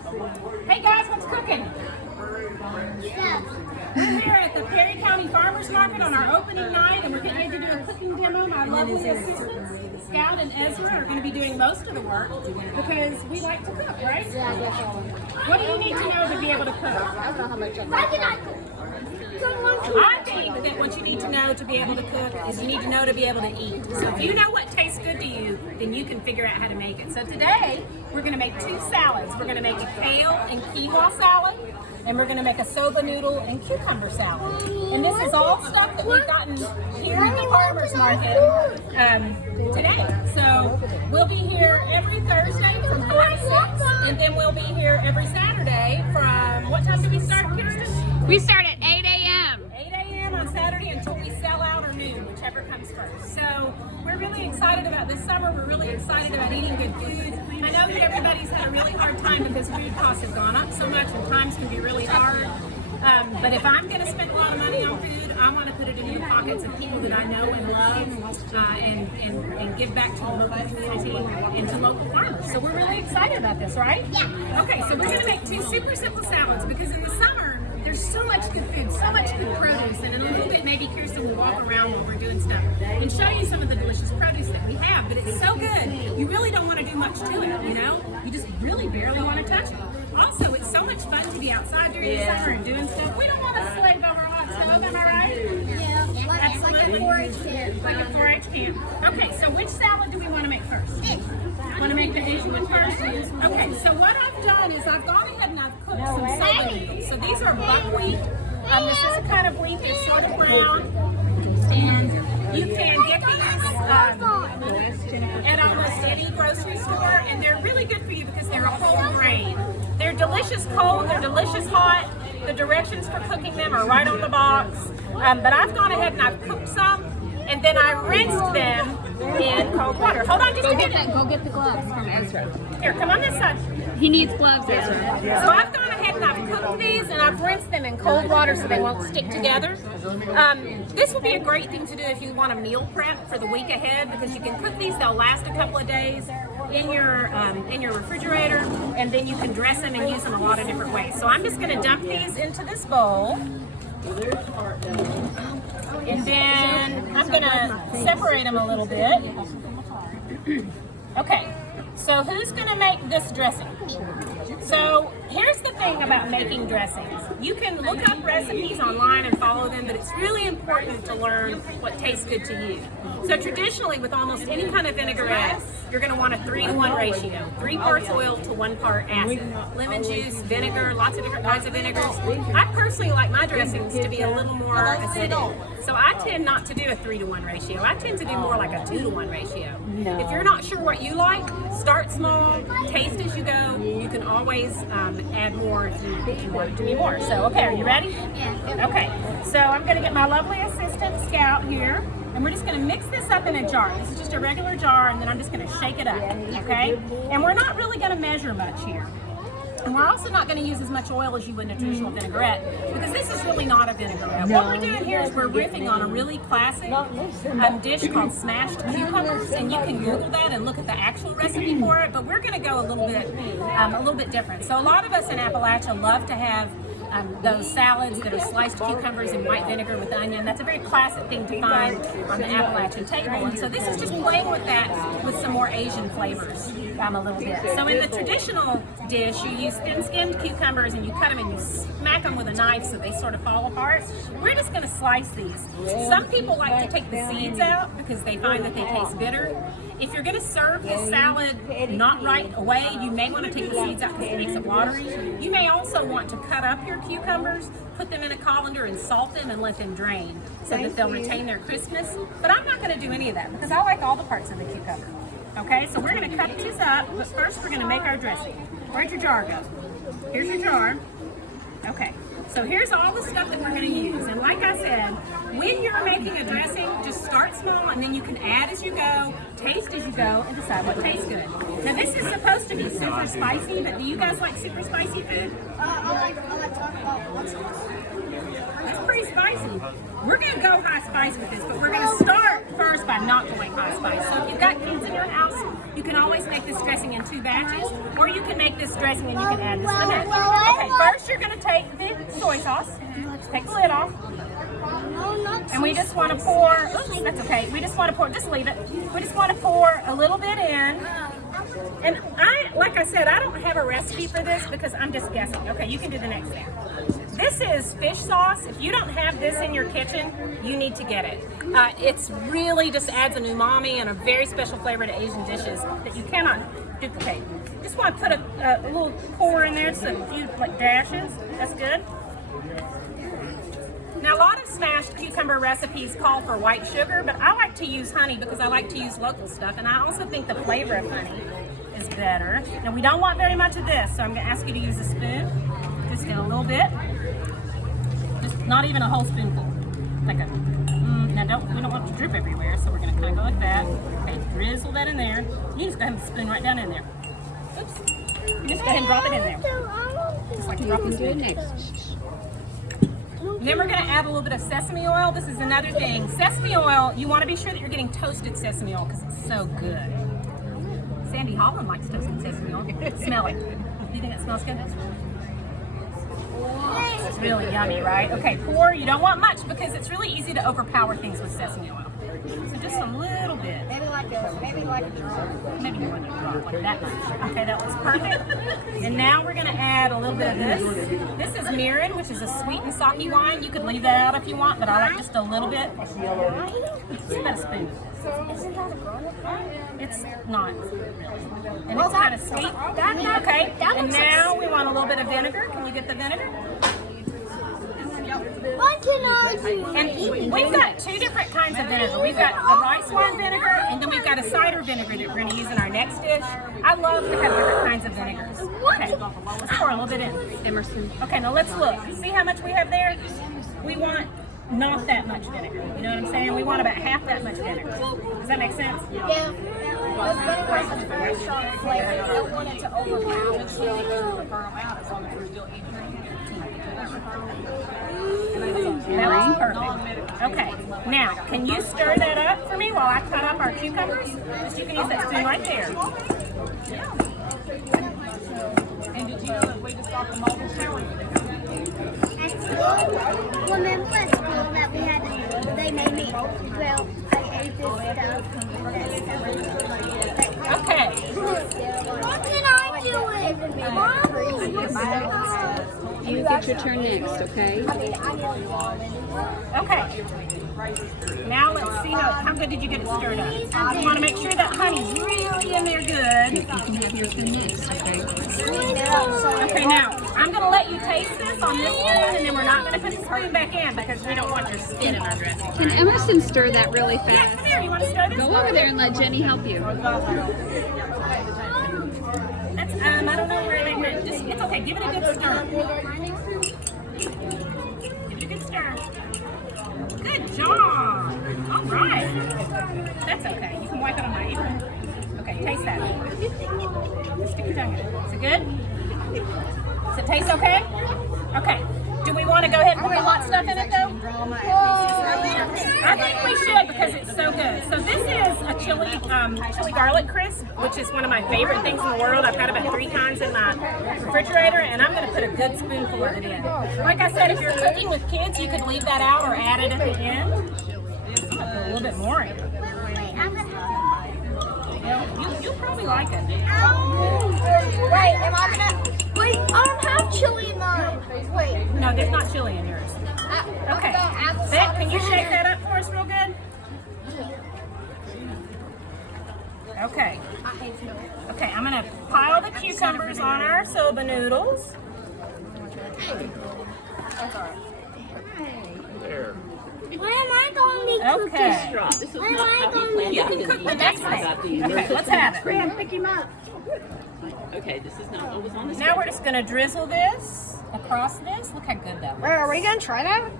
Hey guys, what's cooking? We're here at the Perry County Farmers Market on our opening night, and we're getting ready to do a cooking demo. My lovely assistants, Scout and Ezra, are going to be doing most of the work because we like to cook, right? Yeah, definitely. What do you need to know to be able to cook? I don't know how much I think that what you need to know to be able to cook is you need to know to be able to eat. So if you know what tastes good to you, then you can figure out how to make it. So today, we're going to make two salads. We're going to make a kale and quinoa salad, and we're going to make a soba noodle and cucumber salad. And this is all stuff that we've gotten here at the farmers market today. So we'll be here every Thursday from 4 to 6, and then we'll be here every Saturday from, what time do we start, Kirsten? We start at 8 a.m. 8 a.m. on Saturday until we sell out, or noon, whichever comes first. So we're really excited about this summer. We're really excited about eating good food. I know that everybody's had a really hard time because food costs have gone up so much and times can be really hard. But if I'm going to spend a lot of money on food, I want to put it in the pockets of people that I know and love and give back to the local community and to local farmers. So we're really excited about this, right? Yeah. Okay, so we're going to make two super simple salads because in the summer, there's so much good food, so much good produce, and in a little bit maybe Kirsten will walk around while we're doing stuff and show you some of the delicious produce that we have, but it's so good, you really don't want to do much to it, you know? You just really barely want to touch it. Also, it's so much fun to be outside during the summer and doing stuff. We don't want to slave over hot stove, am I right? Yeah, like a 4-H camp. Like a 4-H camp. Okay, so which salad do we want to make first? Want to make the Asian one first? Okay, so what I've done is I've gone ahead and I've cooked some soba noodles. So these are buckwheat. This is a kind of wheat that's sort of brown. And you can get these at almost any grocery store. And they're really good for you because they're a whole grain. They're delicious cold, they're delicious hot. The directions for cooking them are right on the box. But I've gone ahead and I've cooked some. And then I rinsed them in cold water. Hold on just a minute. Go get the gloves from Ezra. Here, come on this side. He needs gloves, Ezra. So I've gone ahead and I've cooked these and I've rinsed them in cold water so they won't stick together. This would be a great thing to do if you want to meal prep for the week ahead because you can cook these, they'll last a couple of days in your refrigerator, and then you can dress them and use them a lot of different ways. So I'm just going to dump these into this bowl. And then I'm going to separate them a little bit. Okay, so who's going to make this dressing? So here's the thing about making dressings. You can look up recipes online and follow them, but it's really important to learn what tastes good to you. So traditionally, with almost any kind of vinaigrette, you're going to want a 3-to-1 ratio. 3 parts oil to 1 part acid. Lemon juice, vinegar, lots of different kinds of vinegars. I personally like my dressings to be a little more acidic. So I tend not to do a 3-to-1 ratio. I tend to do more like a 2-to-1 ratio. If you're not sure what you like, start small, taste as you go. You can always add more if you want it to be more. So, okay, are you ready? Yeah. Okay, so I'm going to get my lovely assistant, Scout, here. And we're just going to mix this up in a jar. This is just a regular jar, and then I'm just going to shake it up, okay? And we're not really going to measure much here. And we're also not going to use as much oil as you would in a traditional vinaigrette because this is really not a vinaigrette. What we're doing here is we're riffing on a really classic dish called smashed cucumbers, and you can Google that and look at the actual recipe for it. But we're going to go a little bit different. So a lot of us in Appalachia love to have those salads that are sliced cucumbers and white vinegar with onion. That's a very classic thing to find on the Appalachian table. And so this is just playing with that with some more Asian flavors a little bit. So in the traditional dish, you use thin-skinned cucumbers and you cut them and you smack them with a knife so they sort of fall apart. We're just going to slice these. Some people like to take the seeds out because they find that they taste bitter. If you're going to serve this salad not right away, you may want to take the seeds out because it makes it watery. You may also want to cut up your cucumbers, put them in a colander and salt them and let them drain so that they'll retain their crispness. But I'm not going to do any of that because I like all the parts of the cucumber. Okay, so we're going to cut these up, but first we're going to make our dressing. Where'd your jar go? Here's your jar. Okay, so here's all the stuff that we're going to use. And like I said, when you're making a dressing, just start small and then you can add as you go, taste as you go, and decide what tastes good. Now this is supposed to be super spicy, but do you guys like super spicy food? I like taco. What's It's pretty spicy. We're going to go high spice with this, but we're going to start prefers by not going high spice. So if you've got kids in your house, you can always make this dressing in 2 batches, or you can make this dressing and you can add this to the next. Okay, first you're going to take the soy sauce, take the lid off, and we just want to pour, oops, that's okay, we just want to pour, just leave it. We just want to pour a little bit in. And like I said, I don't have a recipe for this because I'm just guessing. Okay, you can do the next thing. This is fish sauce. If you don't have this in your kitchen, you need to get it. It's really just adds an umami and a very special flavor to Asian dishes that you cannot duplicate. Just want to put a little pour in there, so a few like dashes. That's good. Now, a lot of smashed cucumber recipes call for white sugar, but I like to use honey because I like to use local stuff, and I also think the flavor of honey is better. Now, we don't want very much of this, so I'm going to ask you to use a spoon. Just in a little bit. Just not even a whole spoonful. Like a, now we don't want it to drip everywhere, so we're going to kind of go like that. Okay, drizzle that in there. You just go ahead and spoon right down in there. Oops. You just go ahead and drop it in there. Just like dropping spoon. Next. And then we're going to add a little bit of sesame oil. This is another thing. Sesame oil, you want to be sure that you're getting toasted sesame oil because it's so good. Sandy Holland likes toasted sesame oil. Smell it. Do you think it smells good? It's really yummy, right? Okay, pour. You don't want much because it's really easy to overpower things with sesame oil. So just a little bit. Maybe like a drop. Maybe you want to drop like that much. Okay, that looks perfect. And now we're going to add a little bit of this. This is mirin, which is a sweet and sake wine. You could leave that out if you want, but I like just a little bit. Just about a spoon. Isn't that a grown-up wine? It's not really. And it's kind of sweet. Okay, and now we want a little bit of vinegar. Can you get the vinegar? What can I do? And we've got 2 different kinds of vinegar. We've got a rice wine vinegar, and then we've got a cider vinegar that we're going to use in our next dish. I love to have different kinds of vinegars. Okay, let's pour a little bit in. Emerson. Okay, now let's look. See how much we have there? We want not that much vinegar. You know what I'm saying? We want about half that much vinegar. Does that make sense? Yeah. Because vinegar has a very strong flavor. You don't want it to overpower the chili. That was perfect. Okay, now can you stir that up for me while I cut up our cucumbers? Just you can use that spoon right there. And did you know that we just got the mobile shower? At school, remember at school that we had, they made me, well, I ate this stuff. Okay. What can I do with it? You get your turn next, okay? Okay. Now let's see how good did you get it stirred up. You want to make sure that honey's really in there good. You can have your turn next, okay? Okay, now I'm going to let you taste this on this spoon, and then we're not going to put the spoon back in because we don't want your spit in our dressing. Can Emerson stir that really Yeah, fast? come here. You want to stir this? Go over there and let Jenny help you. That's, I don't know where they went. Just, it's okay. Give it a good stir. Give it a good stir. Good job. All right. That's okay. You can wipe it on my apron. Okay, taste that. Stick your tongue in it. Is it good? Does it taste okay? Okay. Do we want to go ahead and put the hot stuff in it though? I think we should because it's so good. So this is a chili garlic crisp, which is one of my favorite things in the world. I've got about 3 kinds in my refrigerator, and I'm going to put a good spoonful of it in. Like I said, if you're cooking with kids, you could leave that out or add it at the end. I'm going to put a little bit more in. You'll probably like it. Wait, am I gonna? Wait, I don't have chili in mine. Wait. No, there's not chili in yours. Okay. Vic, can you shake that up for us real good? Okay. Okay, I'm going to pile the cucumbers on our soba noodles. Where am I going to cook Okay. this? Where am I going to You can cook the next thing. Okay, let's have it. Graham, pick him up. Okay, this is not what was on the Now we're just going to drizzle this across this. Look how good that looks. Are we going to try that?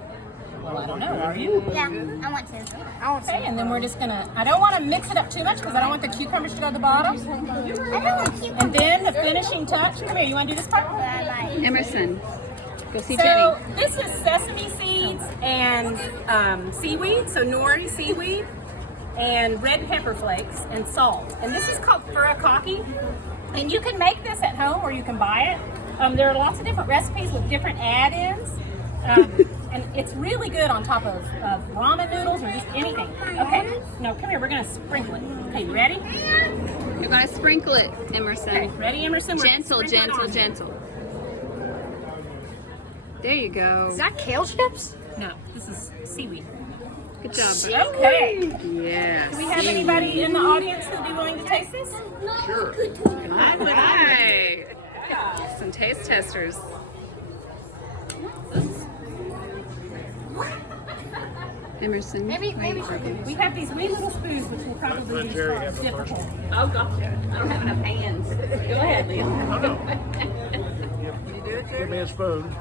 Well, I don't know. Are you? Yeah, I want to. Okay, and then we're just going to, I don't want to mix it up too much because I don't want the cucumbers to go to the bottom. I don't want you. And then the finishing touch. Come here, you want to do this part? Emerson, go see So Jenny. this is sesame seeds and seaweed, so nori seaweed. and red pepper flakes and salt. And this is called furikake. And you can make this at home or you can buy it. There are lots of different recipes with different add-ins. And it's really good on top of ramen noodles or just anything. Okay, no, come here, we're gonna sprinkle it. Okay, you ready? You're gonna sprinkle it, Emerson. Okay, ready, Emerson? We're gonna Gentle, sprinkle it gentle, on. gentle. There you go. Is that kale chips? No, this is seaweed. Good job. Bud. Okay. Yes. Do we have anybody in the audience who'd be willing to taste this? All right. Some taste testers. Emerson. Maybe We have these wee little spoons, which will probably be difficult. Oh, gotcha. I don't have enough hands. Go ahead, Liam. Give me a spoon.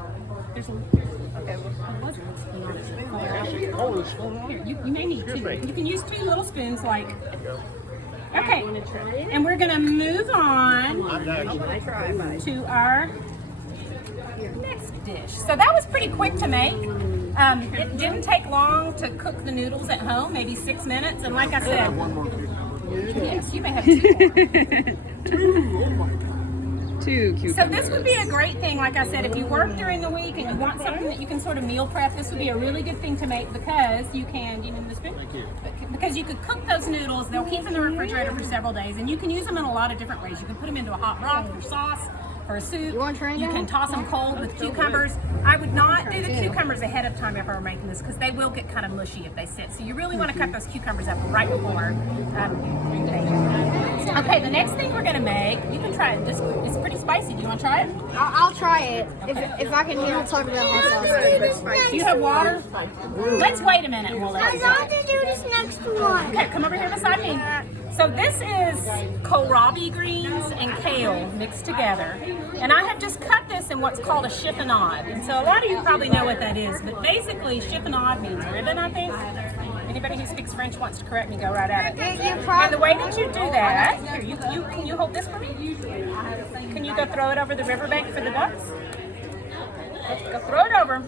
Oh, the spoon. Here, you may need two. thing. You can use two little spoons, like. Okay, and we're gonna move on I'm next. to our next dish. So that was pretty quick to make. It didn't take long to cook the noodles at home, maybe 6 minutes. And like I said, One more cube. yes, you may have two more. 2 cucumbers. So this would be a great thing, like I said, if you work during the week and you want something that you can sort of meal prep, this would be a really good thing to make because you can, do you need the spoon? Thank you. Because you could cook those noodles, they'll keep in the refrigerator for several days, and you can use them in a lot of different ways. You can put them into a hot broth for sauce, for a soup. You wanna try You that? can toss them cold with cucumbers. I would not do the cucumbers ahead of time if I were making this because they will get kind of mushy if they sit. So you really want to cut those cucumbers up right before. Okay, the next thing we're gonna make, you can try it. It's pretty spicy. Do you want to try it? I'll try it if I can handle talking about hot sauce. Do you have water? Let's wait a minute and we'll let you I go. want to do this next one. Okay, come over here beside me. So this is kohlrabi greens and kale mixed together. And I have just cut this in what's called a chiffonade. And so a lot of you probably know what that is, but basically chiffonade means ribbon, I think. Anybody who speaks French wants to correct me, go right at it. And the way that you do that, here, can you hold this for me? Can you go throw it over the riverbank for the ducks? Go throw it over.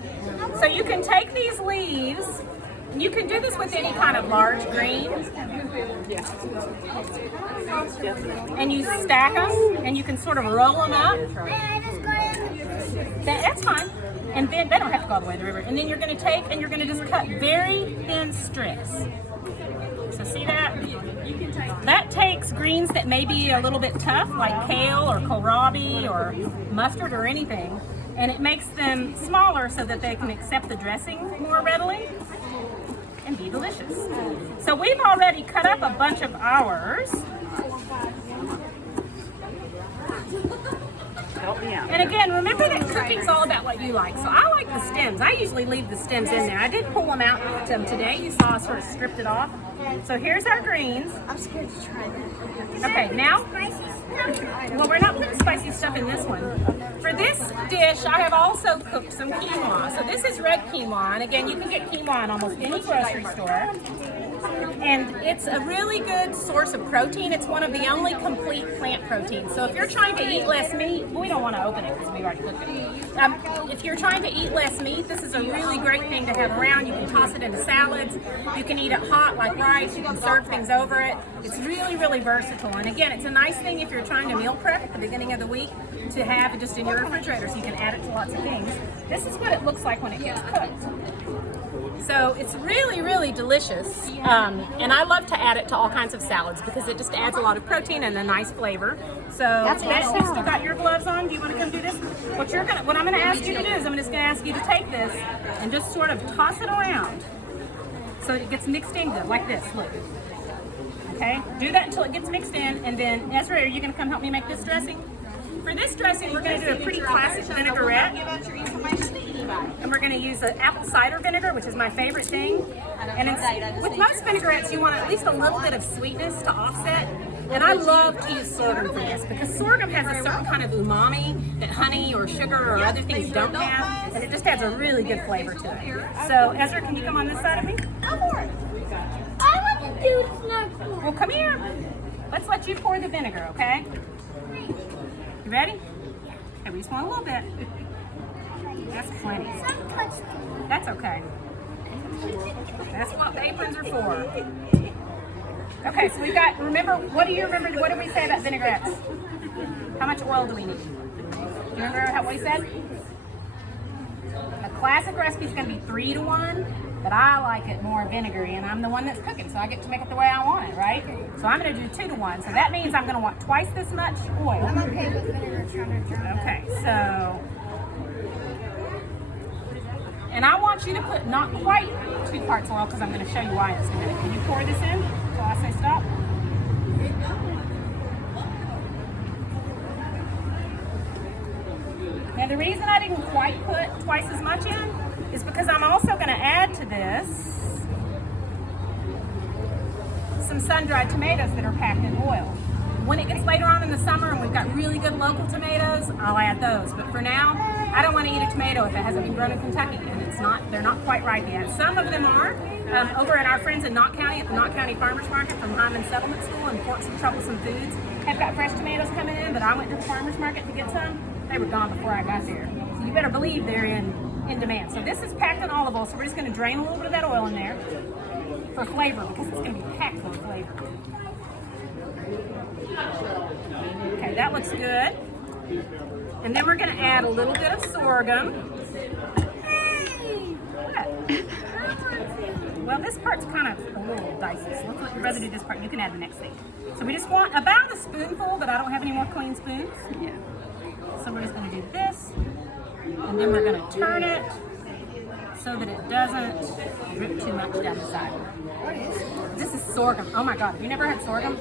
So you can take these leaves, and you can do this with any kind of large green, and you stack them, and you can sort of roll them up. That's fine. And then they don't have to go all the way to the river. And then you're going to take and you're going to just cut very thin strips. So see that? That takes greens that may be a little bit tough, like kale or kohlrabi or mustard or anything, and it makes them smaller so that they can accept the dressing more readily and be delicious. So we've already cut up a bunch of ours. Help me out. And again, remember that cooking's all about what you like. So I like the stems. I usually leave the stems in there. I did pull them out today. You saw I sort of stripped it off. So here's our greens. I'm scared to try that. Okay, now, well, we're not putting spicy stuff in this one. For this dish, I have also cooked some quinoa. So this is red quinoa. And again, you can get quinoa in almost any grocery store. And it's a really good source of protein. It's one of the only complete plant proteins. So if you're trying to eat less meat, we don't want to open it because we already cooked it. If you're trying to eat less meat, this is a really great thing to have around. You can toss it into salads. You can eat it hot like rice. You can serve things over it. It's really, really versatile. And again, it's a nice thing if you're trying to meal prep at the beginning of the week to have just in your refrigerator so you can add it to lots of things. This is what it looks like when it gets cooked. So it's really, really delicious, and I love to add it to all kinds of salads because it just adds a lot of protein and a nice flavor. So That's Beth, awesome. you still got your gloves on? Do you want to come do this? What I'm going to ask you to do is I'm just going to ask you to take this and just sort of toss it around so it gets mixed in good, like this. Look. Okay, do that until it gets mixed in, and then Ezra, are you going to come help me make this dressing? For this dressing, we're going to do a pretty classic vinaigrette. And we're going to use the apple cider vinegar, which is my favorite thing. And with most vinaigrettes, you want at least a little bit of sweetness to offset. And I love to use sorghum for this because sorghum has a certain kind of umami that honey or sugar or other things don't have. And it just adds a really good flavor to it. So, Ezra, can you come on this side of me? Go for it. I want to do this next one. Well, come here. Let's let you pour the vinegar, okay? You ready? Okay, we just want a little bit. That's plenty. That's okay. That's what the aprons are for. Okay, so we've got, remember, what do did we say about vinaigrettes? How much oil do we need? Do you remember what he said? A classic recipe is going to be 3 to 1, but I like it more vinegary, and I'm the one that's cooking, so I get to make it the way I want it, right? So I'm going to do 2 to 1, so that means I'm going to want twice this much oil. I'm okay with vinegar trying to drown that. Okay, so, and I want you to put not quite 2 parts oil because I'm going to show you why in just a minute. Can you pour this in until I say stop? Now the reason I didn't quite put twice as much in is because I'm also going to add to this some sun-dried tomatoes that are packed in oil. When it gets later on in the summer and we've got really good local tomatoes, I'll add those. But for now, I don't want to eat a tomato if it hasn't been grown in Kentucky, and they're not quite ripe yet. Some of them are. Over at our friends in Knott County, at the Knott County Farmers Market from Hyman Settlement School and Forks of Troublesome Foods, have got fresh tomatoes coming in, but I went to the farmers market to get some. They were gone before I got there. So you better believe they're in demand. So this is packed in olive oil, so we're just going to drain a little bit of that oil in there for flavor because it's going to be packed with flavor. Okay, that looks good. And then we're going to add a little bit of sorghum. What? Well, this part's kind of a little dicey, so let's rather do this part. You can add the next thing. So we just want about a spoonful, but I don't have any more clean spoons. Yeah. So we're just going to do this, and then we're going to turn it so that it doesn't drip too much down the side. This is sorghum. Oh my God, have you never had sorghum?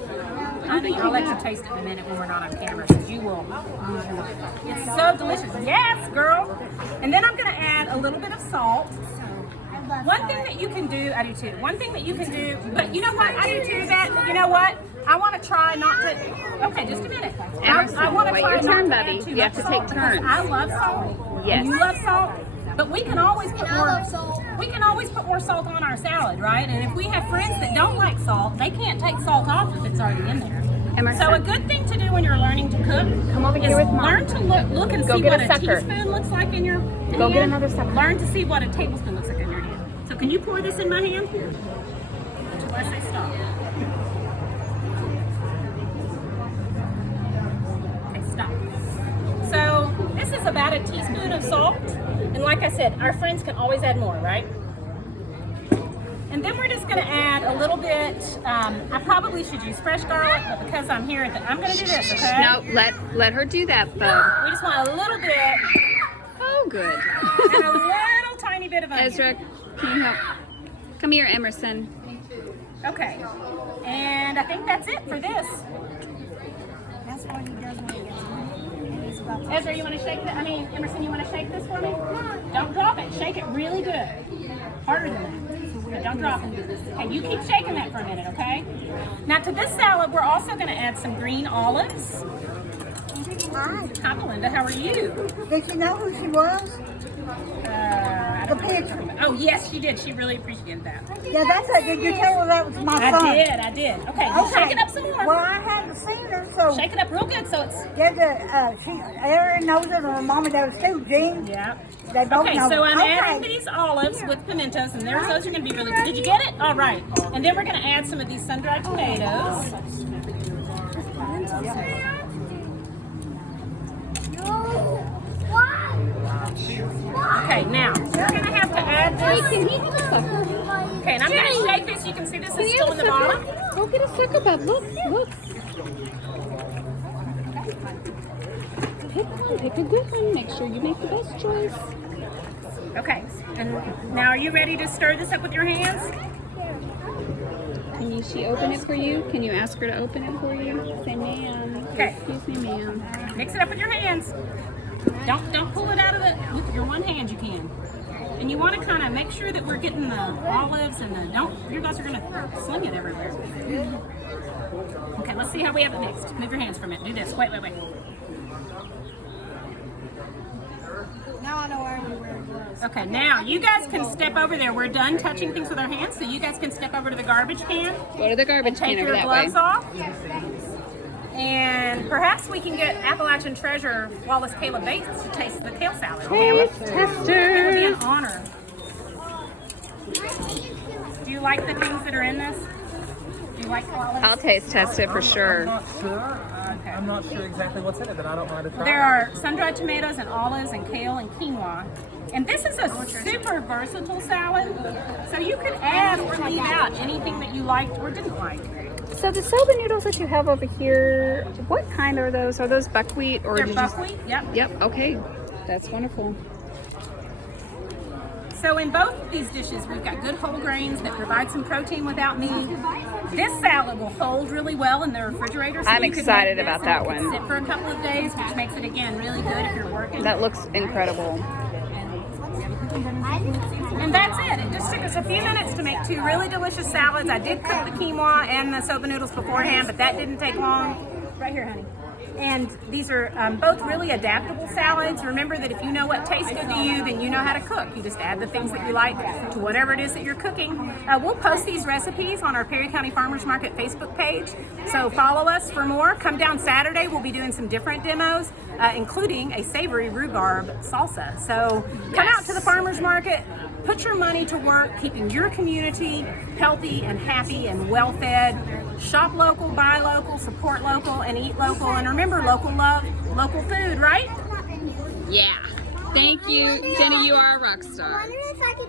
Honey, I'll let you taste it in a minute when we're not on camera, because you will. It's so delicious. Yes, girl. And then I'm going to add a little bit of salt. One thing that you can do, I do too. One thing that you can do, but you know what? I do too. That you know what? I want to try not to. Okay, just a minute. I want to wait try your turn, not to buddy. add too You much have to salt take because turns. I love salt. Yes. And you love salt, but we can always put I more. love salt. We can always put more salt on our salad, right? And if we have friends that don't like salt, they can't take salt off if it's already in there. Emerson. So a good thing to do when you're learning to cook Come over is here with Mom. learn to look and Go see get what a a sucker. teaspoon looks like in your Go hand. get another sucker. Learn to see what a tablespoon looks like in your hand. So can you pour this in my hand? Until I say stop. Okay, stop. So this is about a teaspoon of salt. And like I said, our friends can always add more, right? And then we're just going to add a little bit, I probably should use fresh garlic, but because I'm here, I'm going to do this, okay? No, let her do that, bud. We just want a little bit Oh, good. and a little tiny bit of onion. Ezra, can you help? Come here, Emerson. Okay. And I think that's it for this. That's what he does when he gets home. And he's about to Ezra, you want to shake that? Emerson, you want to shake this for me? Don't drop it. Shake it really good. Harder than that. But don't drop it. Okay, you keep shaking that for a minute, okay? Now to this salad, we're also going to add some green olives. Hi. Hi, Belinda. How are you? Did you know who she was? I The don't picture. Oh, yes, she did. She really appreciated that. Yeah, that's it. Did you tell her that was my son? I did. Okay, shake it up some more. Well, I hadn't seen her, so Shake it up real good so it's... Erin knows it, and her mom and dad too. Jean, Yeah. they both Okay, know. so I'm adding these olives with pimentos, and those are going to be really good. Did you get it? All right. And then we're going to add some of these sun-dried tomatoes. Okay, now we're going to have to add this. Okay, and I'm going to shake this. You can see this is still in the bottom. Go get a sucker, bud. Look. Pick a good one. Make sure you make the best choice. Okay, and now are you ready to stir this up with your hands? Can she open it for you? Can you ask her to open it for you? Say, ma'am. Okay. Excuse me, ma'am. Mix it up with your hands. Don't pull it out of with your one hand. You can, and you want to kind of make sure that we're getting the olives and you guys are gonna sling it everywhere. Okay, let's see how we have it mixed. Move your hands from it. Do this. Wait. Now I know where everywhere it was. Okay, now you guys can step over there. We're done touching things with our hands, so you guys can step over to the garbage can. Go to the garbage Take can over your that way. gloves off. And perhaps we can get Appalachian treasure Wallace Caleb Bates to taste the kale salad. Taste It would be an testers. honor. Do you like the things that are in this? Do you like olives? I'll taste test it for I'm sure. not sure. I'm not sure exactly what's in it, but I don't mind to try. There are sun-dried tomatoes and olives and kale and quinoa. And this is a super versatile salad, so you could add or leave out anything that you liked or didn't like. So the soba noodles that you have over here, what kind are those? Are those buckwheat or They're did you just- buckwheat, yep. Yep, okay. That's wonderful. So in both of these dishes, we've got good whole grains that provide some protein without meat. This salad will hold really well in the refrigerator. So I'm you could excited make this about that and it could one. Sit for a couple of days, which makes it again really good if you're working. That looks incredible. And that's it. It just took us a few minutes to make two really delicious salads. I did cook the quinoa and the soba noodles beforehand, but that didn't take long. Right here, honey. And these are both really adaptable salads. Remember that if you know what tastes good to you, then you know how to cook. You just add the things that you like to whatever it is that you're cooking. We'll post these recipes on our Perry County Farmers Market Facebook page. So follow us for more. Come down Saturday. We'll be doing some different demos, including a savory rhubarb salsa. So come out to the farmers market. Put your money to work, keeping your community healthy and happy and well-fed. Shop local, buy local, support local, and eat local. And remember, local love, local food, right? Yeah. Thank you. Jenny, you are a rock star. I wonder if I could